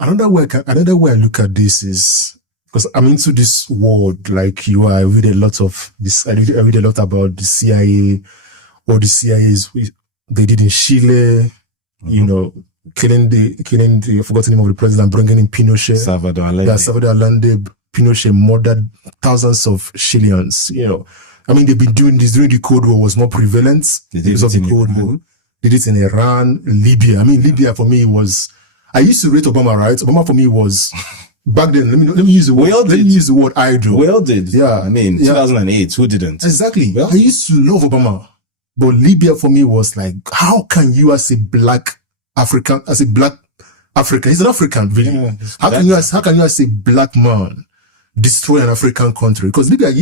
Another way I look at this is because I'm into this world like you are. I read a lot of this. I read a lot about the CIA, what the CIA's they did in Chile. Killing the forgotten name of the president, bringing in Pinochet. Salvador Allende. Pinochet murdered thousands of Chileans. They've been doing this during the Cold War was more prevalent because of the Cold War. Did it in Iran, Libya. Libya for me was. I used to rate Obama, right? Obama for me was back then. Let me use the word. Let me use the word idol. We all did. Yeah. 2008. Who didn't? Exactly. I used to love Obama, but Libya for me was like, how can you as a black African, he's an African, really. Yeah, how can you as a black man destroy an African country? Because Libya,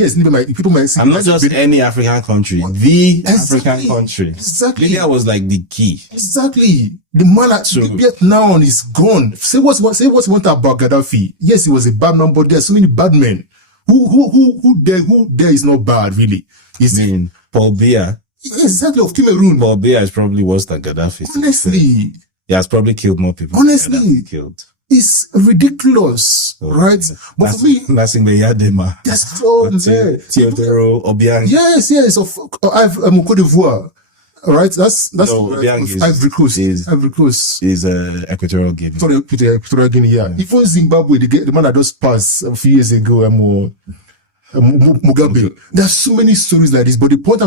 people might say, I'm not just any African country, African country. Exactly. Libya was like the key. Exactly. The man Libya now is gone. Say what you want about Gaddafi. Yes, he was a bad man, but there are so many bad men. Who there is not bad, really. Paul Biya. Exactly, of Cameroon. Paul Biya is probably worse than Gaddafi. Honestly. He has probably killed more people. Honestly. It's ridiculous, right? But for me, that's so there. Theodoro Obiang. Yes. I've Cote d'Ivoire. Right? That's Ivory Coast. Ivory Coast is Equatorial Guinea. Equatorial Guinea, yeah. Even Zimbabwe, the man that just passed a few years ago, Mugabe. There's so many stories like this, but the point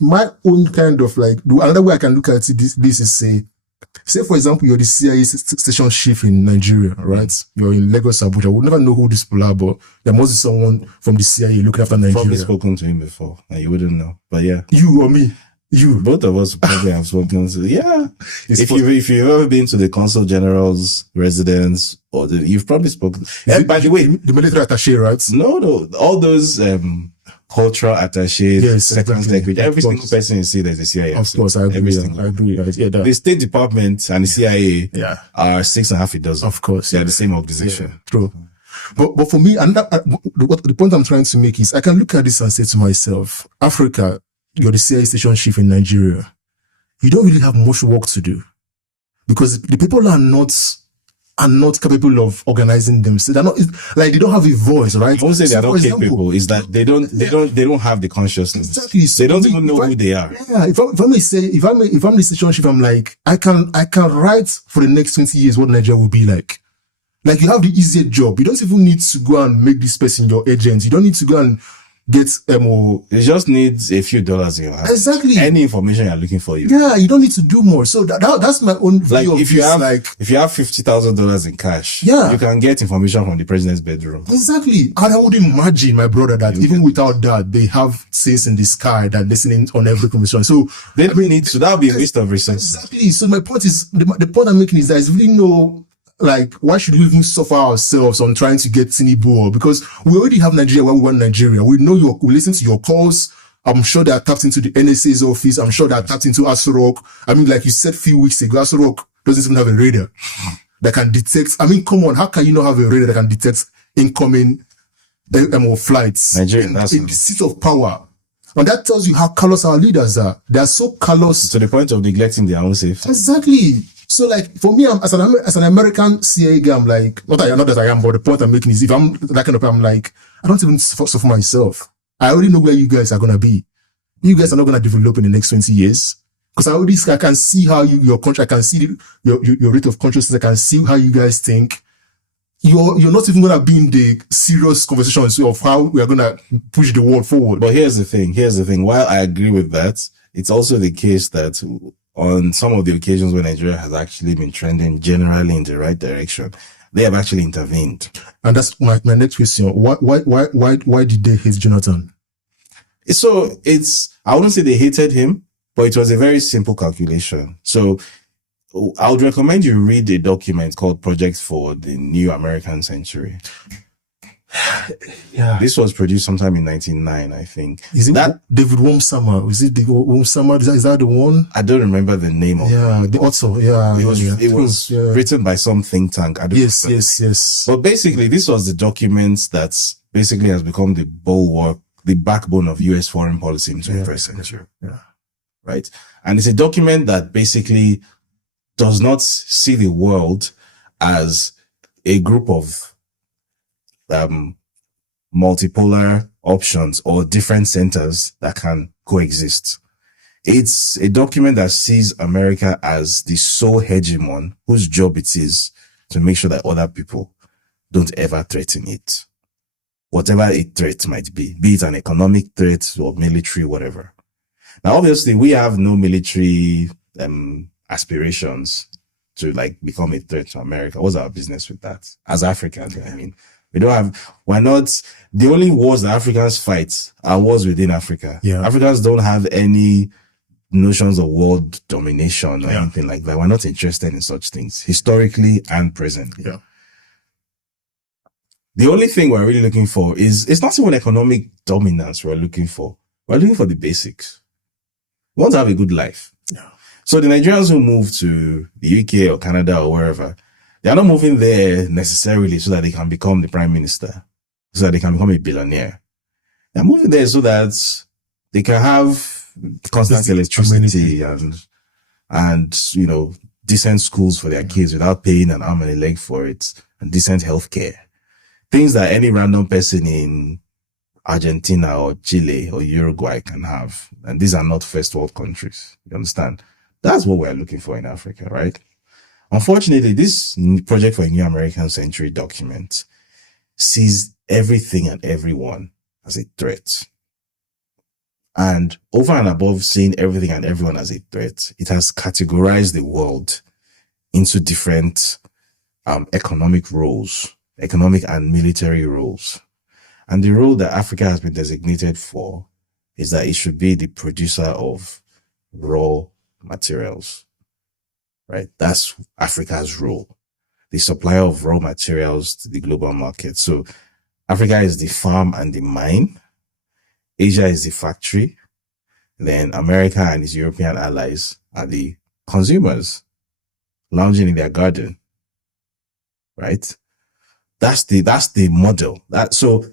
my own kind of like another way I can look at it, this is say for example you're the CIA station chief in Nigeria, right? You're in Lagos, Abuja. We'll never know who these people are, but there must be someone from the CIA looking after Nigeria. Probably spoken to him before, and you wouldn't know. But yeah, you or me. Both of us probably have spoken to. Yeah, if you've ever been to the consul general's residence, you've probably spoken. By the way, the military attaché, right? No, all those cultural attachés, yes, secretary, every single person you see, there's a CIA. Of course, I agree. The State Department and the CIA are 6.5 dozen. Of course, they're the same organization. Yeah, true. But for me, and the point I'm trying to make is, I can look at this and say to myself, Africa. You're the CIA station chief in Nigeria. You don't really have much work to do because the people are not capable of organizing themselves. They're not like they don't have a voice, right? I won't say they're not capable. Is that they don't have the consciousness. Exactly. They don't even know who they are. Yeah. If I'm the station chief, I'm like I can write for the next 20 years what Nigeria will be like. Like you have the easier job. You don't even need to go and make this person your agent. You don't need to go and get it just needs a few dollars in your hand. Exactly. Any information you're looking for, you don't need to do more. So that's my own view of if you have $50,000 in cash, you can get information from the president's bedroom. Exactly. And I would imagine, my brother, that even without that, they have things in the sky that listening on every conversation. So they don't need to. That would be a waste of resources. Exactly. So my point is, the point I'm making is that there's really no. Like, why should we even suffer ourselves on trying to get Tinubu? Because we already have Nigeria where we want Nigeria. We know we listen to your calls. I'm sure they are tapped into the NSA's office. I'm sure they are tapped into Asorok. Like you said a few weeks ago, Asorok doesn't even have a radar that can detect. Come on, how can you not have a radar that can detect incoming flights Nigeria, in the seat of power? And that tells you how callous our leaders are. They are so callous. To the point of neglecting their own safety. Exactly. So like for me, as an American CIA guy, I'm like, not that I am, but the point I'm making is if I'm that kind of, I'm like, I don't even suffer for myself. I already know where you guys are gonna be. You guys are not gonna develop in the next 20 years. Because I can see how your country, I can see your rate of consciousness, I can see how you guys think. You're not even gonna be in the serious conversations of how we are gonna push the world forward. But here's the thing. While I agree with that, it's also the case that on some of the occasions when Nigeria has actually been trending generally in the right direction, they have actually intervened. And that's my next question. Why did they hate Jonathan? So I wouldn't say they hated him, but it was a very simple calculation. So I would recommend you read a document called Project for the New American Century. Yeah. This was produced sometime in 1909, I think. Is it David Womsama? Is it the Womsama? Is that the one? I don't remember the name of it. The author. Yeah. It was written by some think tank. Yes. But basically, this was the document that basically has become the bulwark, the backbone of US foreign policy in the 21st century. Yeah. Right. And it's a document that basically does not see the world as a group of multipolar options or different centers that can coexist. It's a document that sees America as the sole hegemon whose job it is to make sure that other people don't ever threaten it. Whatever a threat might be it an economic threat or military, whatever. Now, obviously, we have no military aspirations to like become a threat to America. What's our business with that? As Africans, I mean, we're not, the only wars that Africans fight are wars within Africa. Yeah. Africans don't have any notions of world domination or anything like that. We're not interested in such things, historically and presently. Yeah. The only thing we're really looking for is, it's not even economic dominance we're looking for. We're looking for the basics. We want to have a good life. Yeah. So the Nigerians who move to the UK or Canada or wherever, they're not moving there necessarily so that they can become the prime minister, so that they can become a billionaire. They're moving there so that they can have constant electricity and you know, decent schools for their kids without paying an arm and a leg for it, and decent healthcare. Things that any random person in Argentina or Chile or Uruguay can have. And these are not first world countries. You understand? That's what we're looking for in Africa, right? Unfortunately, this project for a new American century document sees everything and everyone as a threat. And over and above seeing everything and everyone as a threat, it has categorized the world into different economic roles, economic and military roles. And the role that Africa has been designated for is that it should be the producer of raw materials, right? That's Africa's role, the supplier of raw materials to the global market. So Africa is the farm and the mine. Asia is the factory. Then America and its European allies are the consumers lounging in their garden, right? That's the model. So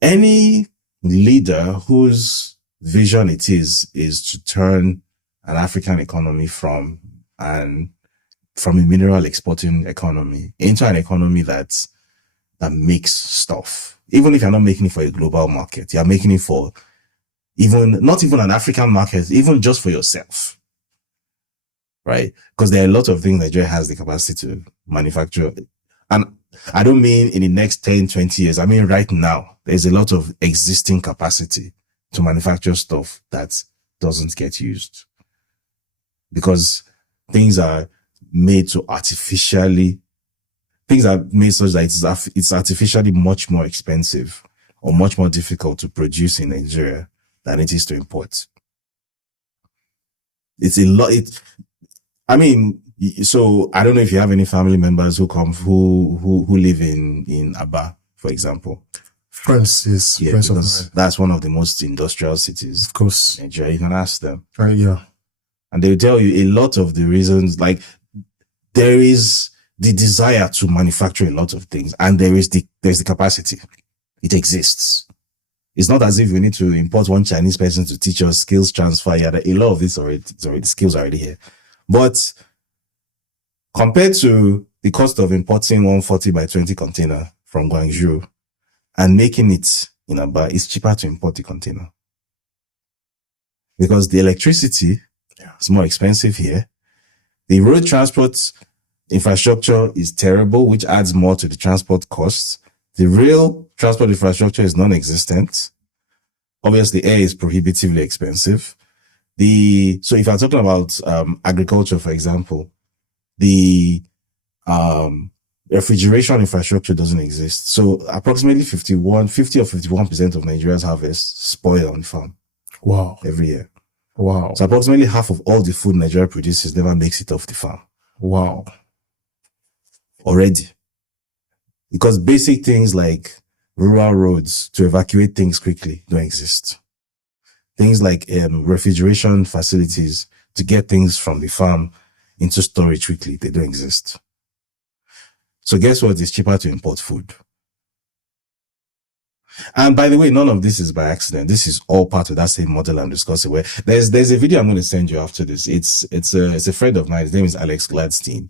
any leader whose vision it is to turn an African economy from a mineral exporting economy into an economy that makes stuff. Even if you're not making it for a global market, you're making it for not even an African market, even just for yourself, right? Because there are a lot of things Nigeria has the capacity to manufacture. And I don't mean in the next 10, 20 years. I mean, right now, there's a lot of existing capacity to manufacture stuff that doesn't get used because things are made such that it's artificially much more expensive or much more difficult to produce in Nigeria than it is to import. It's a lot. So I don't know if you have any family members who live in Aba, for example. Friends of mine. That's one of the most industrial cities. Of course. In Nigeria. You can ask them. Right, yeah. And they'll tell you a lot of the reasons, like there is the desire to manufacture a lot of things, and there's the capacity. It exists. It's not as if we need to import one Chinese person to teach us skills transfer. Yeah, a lot of this the skills are already here. But compared to the cost of importing 140 by 20 container from Guangzhou and making it in Aba, it's cheaper to import the container. Because the electricity is more expensive here. The road transport infrastructure is terrible, which adds more to the transport costs. The rail transport infrastructure is non-existent. Obviously, air is prohibitively expensive. So if I'm talking about agriculture, for example, the refrigeration infrastructure doesn't exist. So approximately 50 or 51% of Nigeria's harvest spoil on farm. Wow. Every year. Wow. So approximately half of all the food Nigeria produces never makes it off the farm. Wow. Already. Because basic things like rural roads to evacuate things quickly don't exist. Things like refrigeration facilities to get things from the farm into storage quickly, they don't exist. So guess what? It's cheaper to import food. And by the way, none of this is by accident. This is all part of that same model I'm discussing. Where there's a video I'm going to send you after this. It's a friend of mine. His name is Alex Gladstein.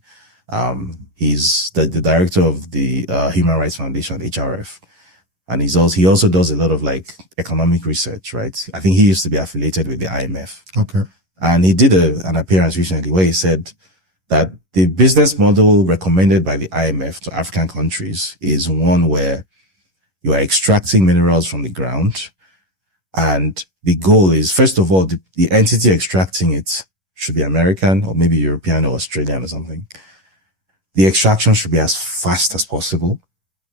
He's the director of the Human Rights Foundation, HRF. And he also does a lot of like economic research, right? I think he used to be affiliated with the IMF. Okay. And he did an appearance recently where he said that the business model recommended by the IMF to African countries is one where you are extracting minerals from the ground. And the goal is, first of all, the entity extracting it should be American or maybe European or Australian or something. The extraction should be as fast as possible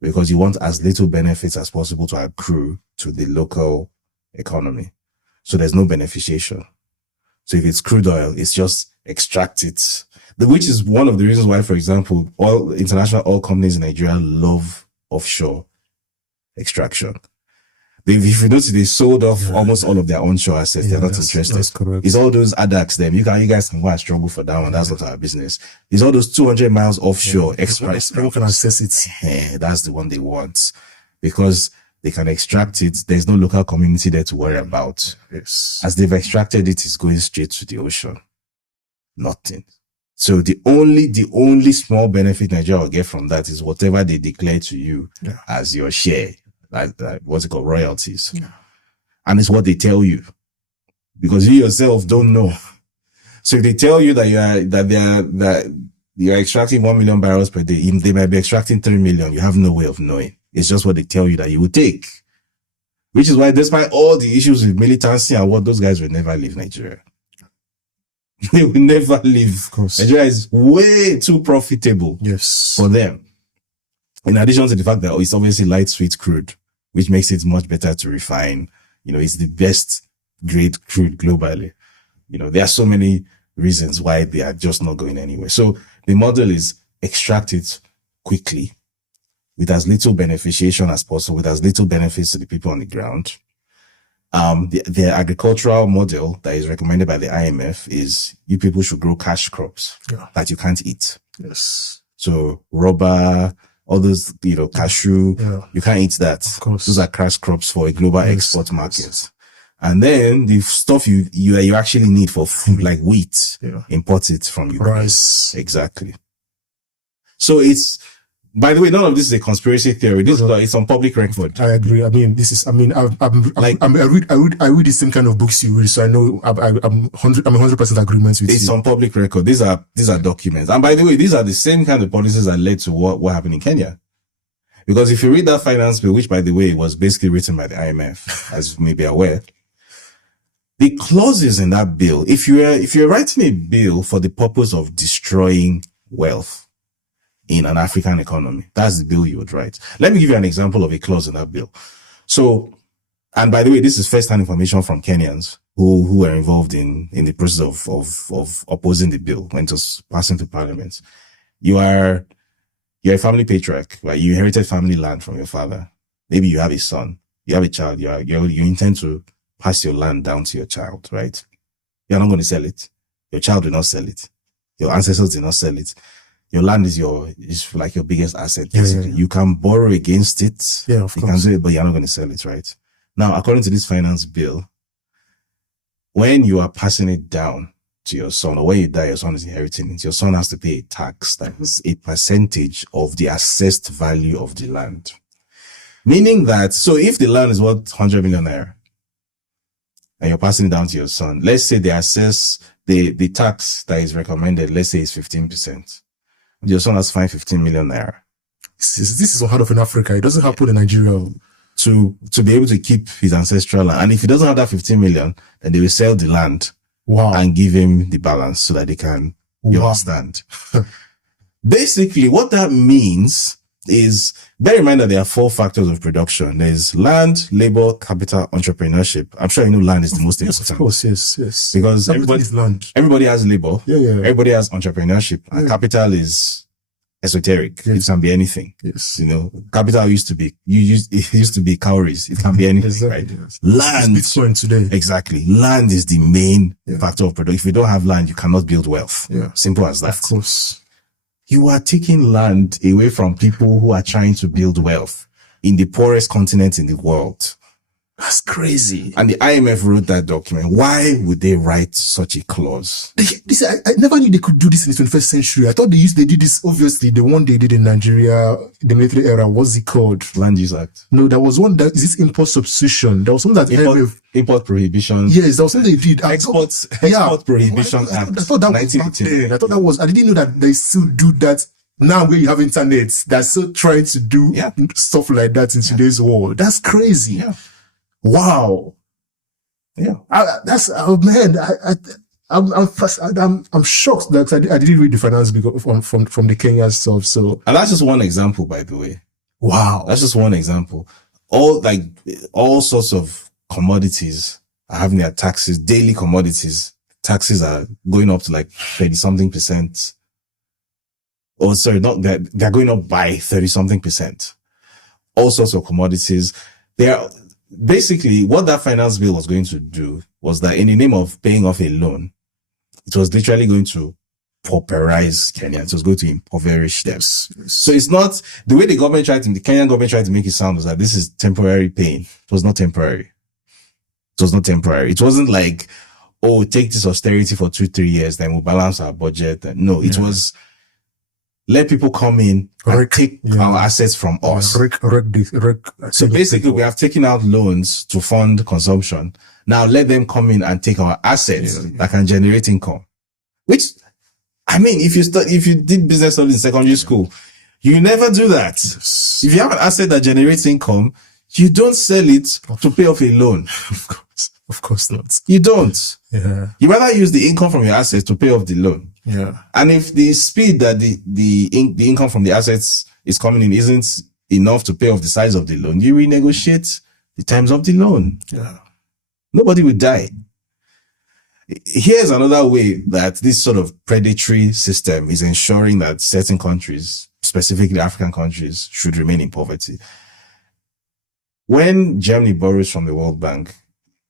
because you want as little benefits as possible to accrue to the local economy. So there's no beneficiation. So if it's crude oil, it's just extract it, which is one of the reasons why, for example, international oil companies in Nigeria love offshore extraction. If you notice, they sold off almost all of their onshore assets. They're not interested. That's correct. It's all those ADAX them. You guys can go and struggle for that one. That's not our business. It's all those 200 miles offshore express. Everyone can access it. That's the one they want because they can extract it. There's no local community there to worry about. Yes. As they've extracted it, it's going straight to the ocean. Nothing. So the only small benefit Nigeria will get from that is whatever they declare to you as your share. Like what's it called, royalties, and it's what they tell you because you yourself don't know. So if they tell you that you're extracting 1 million barrels per day, they might be extracting 3 million. You have no way of knowing. It's just what they tell you that you will take, which is why, despite all the issues with militancy and what, those guys will never leave Nigeria. They will never leave. Of course, Nigeria is way too profitable. Yes, for them. In addition to the fact that it's obviously light sweet crude, which makes it much better to refine. It's the best grade crude globally. There are so many reasons why they are just not going anywhere. So the model is extract it quickly with as little beneficiation as possible, with as little benefits to the people on the ground. The agricultural model that is recommended by the IMF is you people should grow cash crops that you can't eat. Yes. So rubber, all those, cashew, you can't eat that. Of course. Those are cash crops for a global export market. And then the stuff you actually need for food, like wheat, import it from Ukraine. Rice. Exactly. So by the way, none of this is a conspiracy theory. It's on public record. I agree. I read the same kind of books you read, so I know I'm 100% agreement with you. It's on public record. These are documents. And by the way, these are the same kind of policies that led to what happened in Kenya. Because if you read that finance bill, which by the way was basically written by the IMF, as you may be aware, the clauses in that bill, if you're writing a bill for the purpose of destroying wealth in an African economy, that's the bill you would write. Let me give you an example of a clause in that bill. So, and by the way, this is first-hand information from Kenyans who were involved in the process of opposing the bill when it was passing through parliament. You're a family patriarch, right? You inherited family land from your father. Maybe you have a son, you have a child, you intend to pass your land down to your child, right? You're not going to sell it. Your child will not sell it. Your ancestors did not sell it. Your land is like your biggest asset. Basically. You can borrow against it. Yeah, of course. You can do it, but you're not going to sell it, right? Now, according to this finance bill, when you are passing it down to your son, or when you die, your son is inheriting it, your son has to pay a tax that is a percentage of the assessed value of the land. Meaning that, so if the land is worth 100 million naira, and you're passing it down to your son, let's say they assess the tax that is recommended, let's say it's 15%. Your son has fined 15 million naira. This is unheard of in Africa. It doesn't happen in Nigeria. To be able to keep his ancestral land. And if he doesn't have that 15 million, then they will sell the land and give him the balance so that they can, you understand. Basically, what that means is, bear in mind that there are 4 factors of production. There's land, labor, capital, entrepreneurship. I'm sure you know land is the most important. Of course, yes. Because everybody has labor. Yeah. Everybody has entrepreneurship. And capital is esoteric. It can be anything. Yes. Capital used to be cowries. It can be anything, exactly, right? Yes. Land. It's Bitcoin today. Exactly. Land is the main factor of production. If you don't have land, you cannot build wealth. Yeah. Simple as that. Of course. You are taking land away from people who are trying to build wealth in the poorest continent in the world. That's crazy. And the IMF wrote that document. Why would they write such a clause? I never knew they could do this in the 21st century. I thought they did this, obviously, the one they did in Nigeria, the military era. What's it called? Land Use Act. No, there was one that is this import substitution. There was something that import prohibition. Yes, there was something they did. Export prohibition act. I thought that was back then. I thought that was, I didn't know that they still do that. Now where you have internet, they're still trying to do stuff like that in today's world. That's crazy. Yeah. Wow. Yeah. I'm shocked that I didn't read the finance bill from the Kenyan stuff. So, and that's just one example, by the way. Wow. That's just one example. All sorts of commodities are having their taxes, daily commodities. Taxes are going up to like 30 something percent. Oh, sorry, not that they're going up by 30 something percent. All sorts of commodities. Basically, what that finance bill was going to do was that in the name of paying off a loan, it was literally going to pauperize Kenyans. It was going to impoverish them. So it's not the way the Kenyan government tried to make it sound was that this is temporary pain. It was not temporary. It was not temporary. It wasn't like, oh, take this austerity for 2-3 years, then we'll balance our budget. No, it was let people come in and take our assets from us. So basically, we have taken out loans to fund consumption. Now let them come in and take our assets that can generate income. Which, I mean, if you did business studies in secondary school, you never do that. If you have an asset that generates income, you don't sell it to pay off a loan. Of course not. You don't. Yeah. You rather use the income from your assets to pay off the loan. Yeah. And if the speed that the income from the assets is coming in isn't enough to pay off the size of the loan, you renegotiate the terms of the loan. Yeah. Nobody will die. Here's another way that this sort of predatory system is ensuring that certain countries, specifically African countries, should remain in poverty. When Germany borrows from the World Bank,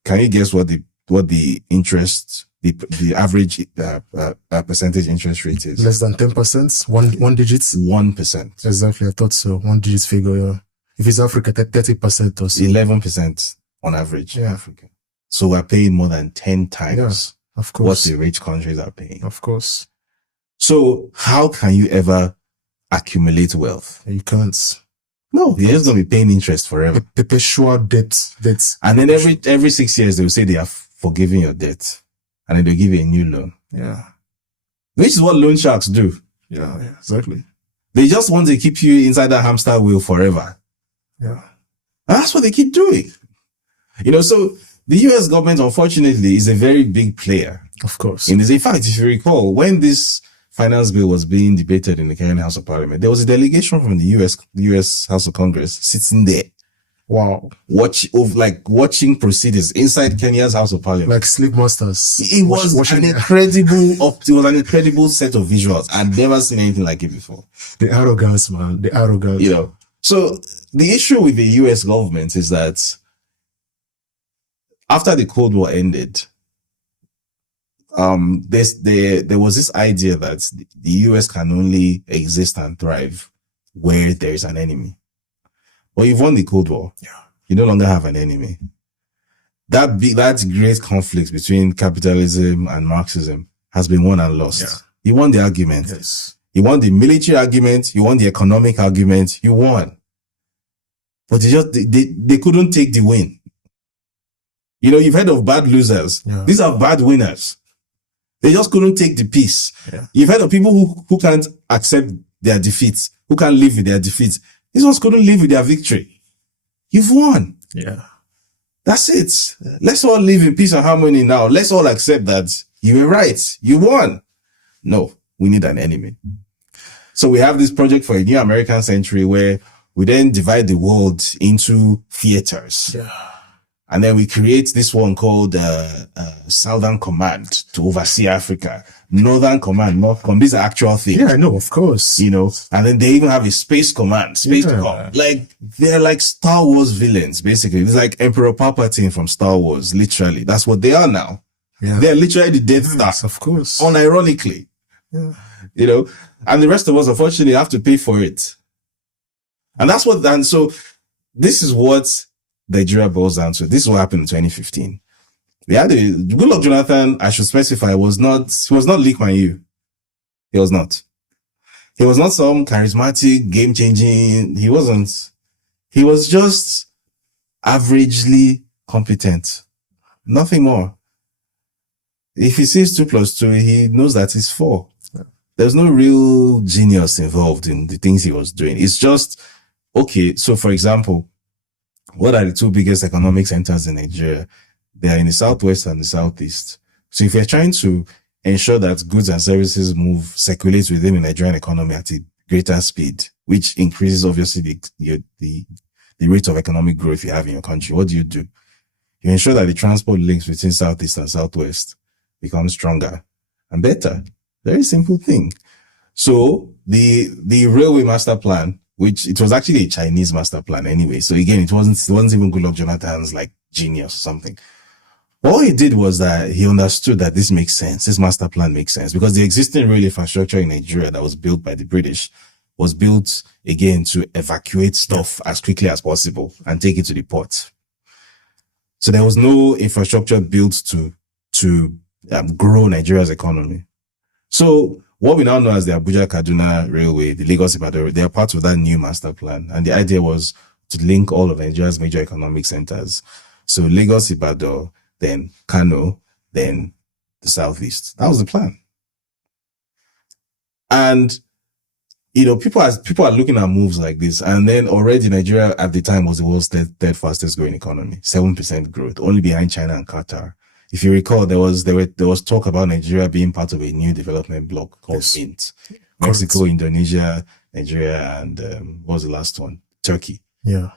can you guess what the interest, the average percentage interest rate is? Less than 10%? One digits? 1%. Exactly, I thought so. One digit figure, yeah. If it's Africa, 30% or so. 11% on average in Africa. So we're paying more than 10 times of course. what the rich countries are paying. Of course. So how can you ever accumulate wealth? You can't. No, you're just going to be paying interest forever. Perpetual debt. And then every 6 years, they will say they are forgiving your debt. And then they'll give you a new loan. Yeah. Which is what loan sharks do. Yeah, exactly. They just want to keep you inside that hamster wheel forever. Yeah. And that's what they keep doing. So the US government, unfortunately, is a very big player. Of course. In fact, if you recall, when this finance bill was being debated in the Kenyan House of Parliament, there was a delegation from the US House of Congress sitting there. Wow. Watching proceedings inside Kenya's House of Parliament. Like slave masters. It was an incredible set of visuals. I'd never seen anything like it before. The arrogance, man. The arrogance. So the issue with the US government is that after the Cold War ended, there was this idea that the US can only exist and thrive where there is an enemy. Well, you've won the Cold War. Yeah. You no longer have an enemy. That great conflict between capitalism and Marxism has been won and lost. Yeah. You won the argument. Yes. You won the military argument. You won the economic argument. You won. But they couldn't take the win. You've heard of bad losers. Yeah. These are bad winners. They just couldn't take the peace. Yeah. You've heard of people who can't accept their defeats, who can't live with their defeats. These ones couldn't live with their victory. You've won. Yeah. That's it. Let's all live in peace and harmony now. Let's all accept that you were right. You won. No, we need an enemy. So we have this project for a new American century where we then divide the world into theaters. Yeah. And then we create this one called Southern Command to oversee Africa. Northern Command, North Command. These are actual things. Yeah, I know, of course. And then they even have a Space Command. They're like Star Wars villains, basically. It's like Emperor Palpatine from Star Wars, literally. That's what they are now. Yeah. They're literally the Death Star. Yes, of course. Unironically. Yeah. And the rest of us, unfortunately, have to pay for it. And so this is what Nigeria boils down to, this is what happened in 2015. We had Goodluck Jonathan, I should specify, he was not Lee Kuan Yew. He was not. He was not some charismatic, game-changing. He wasn't. He was just averagely competent. Nothing more. If he sees 2 plus 2, he knows that it's 4. There's no real genius involved in the things he was doing. It's just, okay, so for example, what are the 2 biggest economic centers in Nigeria? They are in the southwest and the southeast. So if you're trying to ensure that goods and services circulate within the Nigerian economy at a greater speed, which increases obviously the rate of economic growth you have in your country, what do? You ensure that the transport links between southeast and southwest become stronger and better. Very simple thing. So the railway master plan, which it was actually a Chinese master plan anyway. So again, it wasn't even Goodluck Jonathan's like genius or something. All he did was that he understood that this makes sense. This master plan makes sense because the existing rail infrastructure in Nigeria that was built by the British was built again to evacuate stuff as quickly as possible and take it to the port. So there was no infrastructure built to grow Nigeria's economy. So what we now know as the Abuja-Kaduna Railway, the Lagos-Ibadan, they are part of that new master plan. And the idea was to link all of Nigeria's major economic centers. So Lagos-Ibadan, then Kano, then the southeast. That was the plan. And, people are looking at moves like this. And then already Nigeria at the time was the world's third fastest growing economy, 7% growth, only behind China and Qatar. If you recall, there was talk about Nigeria being part of a new development bloc called Mint. Mexico, Indonesia, Nigeria, and what was the last one? Turkey. Yeah.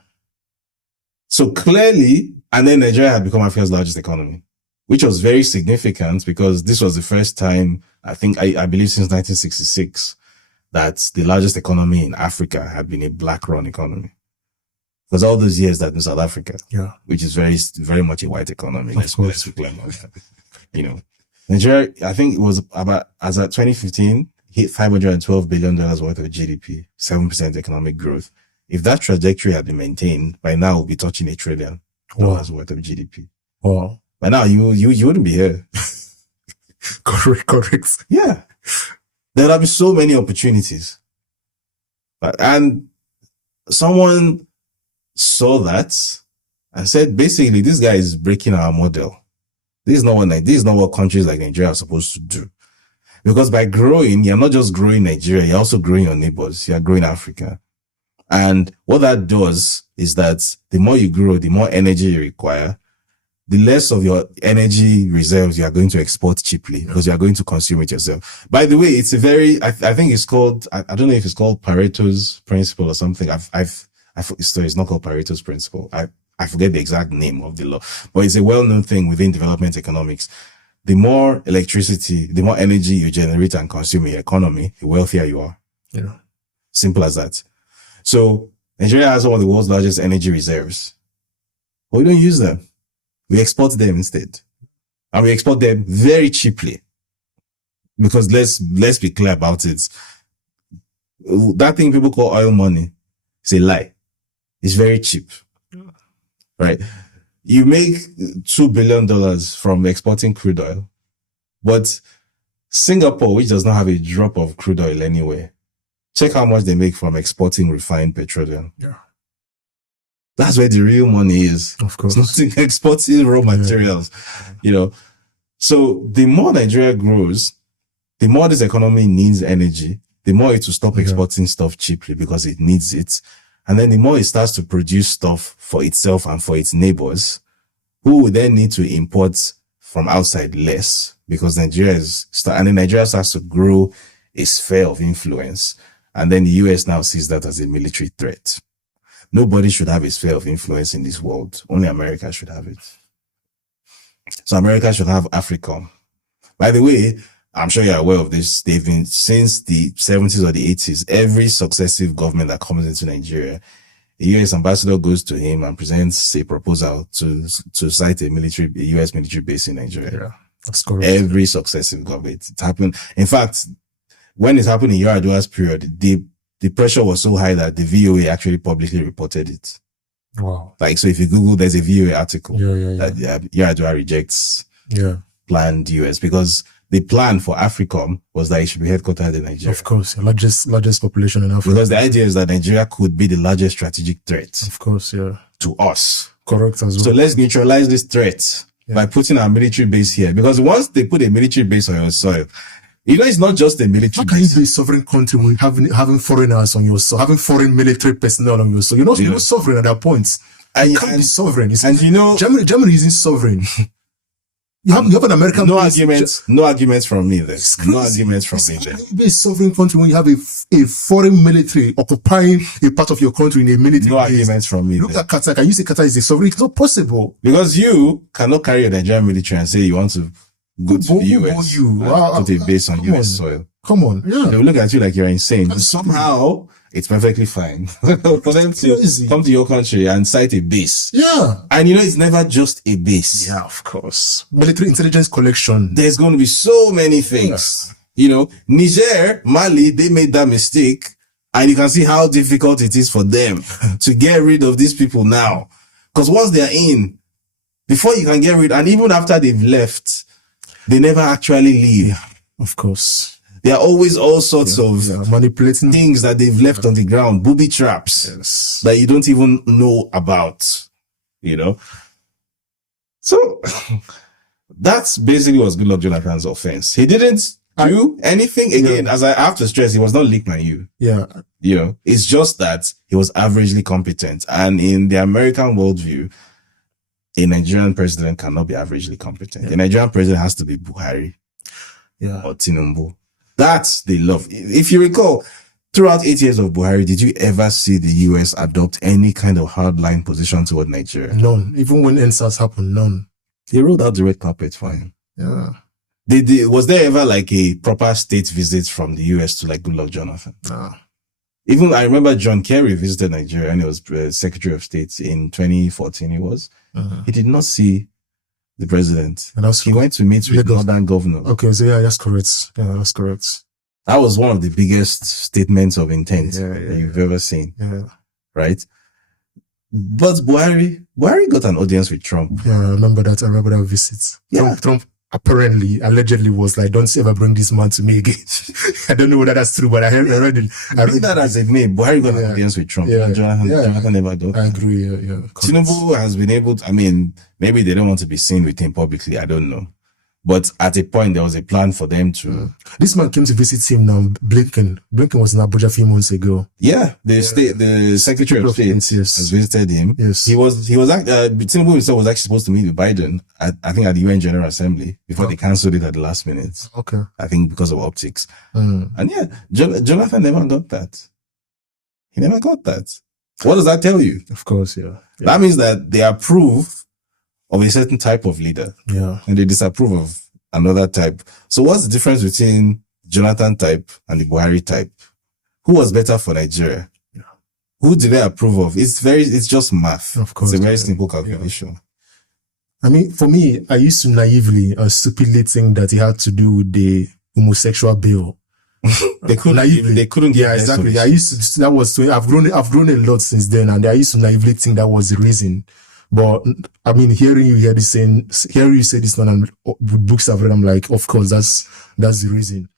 So clearly, and then Nigeria had become Africa's largest economy, which was very significant because this was the first time, I believe since 1966, that the largest economy in Africa had been a black-run economy. Because all those years that in South Africa, which is very, very much a white economy. Let's be clear about that. Nigeria, I think it was about, as at 2015, hit $512 billion worth of GDP, 7% economic growth. If that trajectory had been maintained, by now we'll be touching $1 trillion worth of GDP. Wow. By now you wouldn't be here. Correct. Yeah. There would have been so many opportunities. And someone saw that and said, basically, this guy is breaking our model. This is not what countries like Nigeria are supposed to do. Because by growing, you're not just growing Nigeria, you're also growing your neighbors. You're growing Africa. And what that does is that the more you grow, the more energy you require, the less of your energy reserves you are going to export cheaply because you are going to consume it yourself. By the way, it's a very, I think it's called, I don't know if it's called Pareto's principle or something. It's not called Pareto's principle. I forget the exact name of the law, but it's a well-known thing within development economics. The more electricity, the more energy you generate and consume in your economy, the wealthier you are. Yeah. Simple as that. So Nigeria has one of the world's largest energy reserves, but we don't use them. We export them instead. And we export them very cheaply. Because let's be clear about it. That thing people call oil money is a lie. It's very cheap. Right? You make $2 billion from exporting crude oil. But Singapore, which does not have a drop of crude oil anywhere, check how much they make from exporting refined petroleum. Yeah. That's where the real money is. Of course. It's not in exporting raw materials, So the more Nigeria grows, the more this economy needs energy, the more it will stop exporting stuff cheaply because it needs it. And then the more it starts to produce stuff for itself and for its neighbors, who will then need to import from outside less because Nigeria starts to grow a sphere of influence. And then the US now sees that as a military threat. Nobody should have a sphere of influence in this world. Only America should have it. So America should have AFRICOM. By the way, I'm sure you're aware of this. They've been, since the 70s or the 80s, every successive government that comes into Nigeria, a US ambassador goes to him and presents a proposal to site a US military base in Nigeria. Yeah, that's correct. Every successive government. It happened. In fact, when it happened in Yar'Adua's period, the pressure was so high that the VOA actually publicly reported it. Wow. Like, so if you Google, there's a VOA article Yeah. that Yar'Adua rejects Yeah. planned US, because the plan for AFRICOM was that it should be headquartered in Nigeria. Of course, largest population in Africa. Because the idea is that Nigeria could be the largest strategic threat Of course, yeah. to us. Correct as well. So let's neutralize this threat by putting our military base here. Because once they put a military base on your soil, you know, it's not just a military How can you base. be a sovereign country with having foreigners on your soil, having foreign military personnel on your soil? You're not sovereign at that point. You can't be sovereign. And you know, Germany isn't sovereign. You have an American no base. no arguments from me there. No arguments from me there. How can you be a sovereign country when you have a foreign military occupying a part of your country in a military No base? arguments from me Look there. at Qatar. Can you say Qatar is a sovereign? It's not possible. Because you cannot carry a Nigerian military and say you want to go to the US and put a base on US soil. Come on. Yeah. They will look at you like you're insane. But somehow, it's perfectly fine for them to come to your country and site a base. Yeah. And you know, it's never just a base. Yeah, of course. Military intelligence collection. There's going to be so many things. You know, Niger, Mali, they made that mistake. And you can see how difficult it is for them to get rid of these people now. Because once they're in, before you can get rid, and even after they've left, they never actually leave. Yeah, of course. There are always all sorts of manipulating things that they've left on the ground, booby traps that you don't even know about, you know. So that's basically was Goodluck Jonathan's offense. He didn't do anything. Again, as I have to stress, he was not Lee Kuan Yew. Yeah. You know, it's just that he was averagely competent. And in the American worldview, a Nigerian president cannot be averagely competent. A Nigerian president has to be Buhari or Tinubu. That they love. If you recall, throughout 8 years of Buhari, did you ever see the US adopt any kind of hardline position toward Nigeria? None. Even when NSAS happened, none. They rolled out the red carpet for him. Yeah. Was there ever like a proper state visit from the US to like Goodluck Jonathan? Nah. Even I remember John Kerry visited Nigeria and he was Secretary of State in 2014. He did not see the president. And he went to meet with northern governors. Okay, so yeah, that's correct. Yeah, that's correct. That was one of the biggest statements of intent that you've ever seen. Yeah. Right? But Buhari got an audience with Trump. Yeah, I remember that visit. Yeah. Trump apparently, allegedly was like, don't ever bring this man to me again. I don't know whether that's true, but I read it. I read that as a name. Buhari got an audience with Trump. Jonathan never did. I agree. Yeah. Tinubu has been able to, I mean, maybe they don't want to be seen with him publicly. I don't know. But at a point, there was a plan for them to. This man came to visit him now, Blinken. Blinken was in Abuja a few months ago. Yeah, the Secretary of State has visited him. Yes. Tinubu himself was actually supposed to meet with Biden I think at the UN General Assembly before they cancelled it at the last minute. Okay. I think because of optics. And yeah, Jonathan never got that. He never got that. What does that tell you? Of course, yeah. That means that they approve of a certain type of leader. Yeah. And they disapprove of another type. So what's the difference between Jonathan type and the Buhari type? Who was better for Nigeria? Yeah. Who did they approve of? It's just math. Of course. It's a very simple calculation. Yeah. I mean, for me, I used to naively or stupidly think that it had to do with the homosexual bill. They couldn't. Yeah, exactly. I've grown a lot since then, and I used to naively think that was the reason. But I mean, hearing you say this one, and with books I've read, I'm like, of course, that's the reason.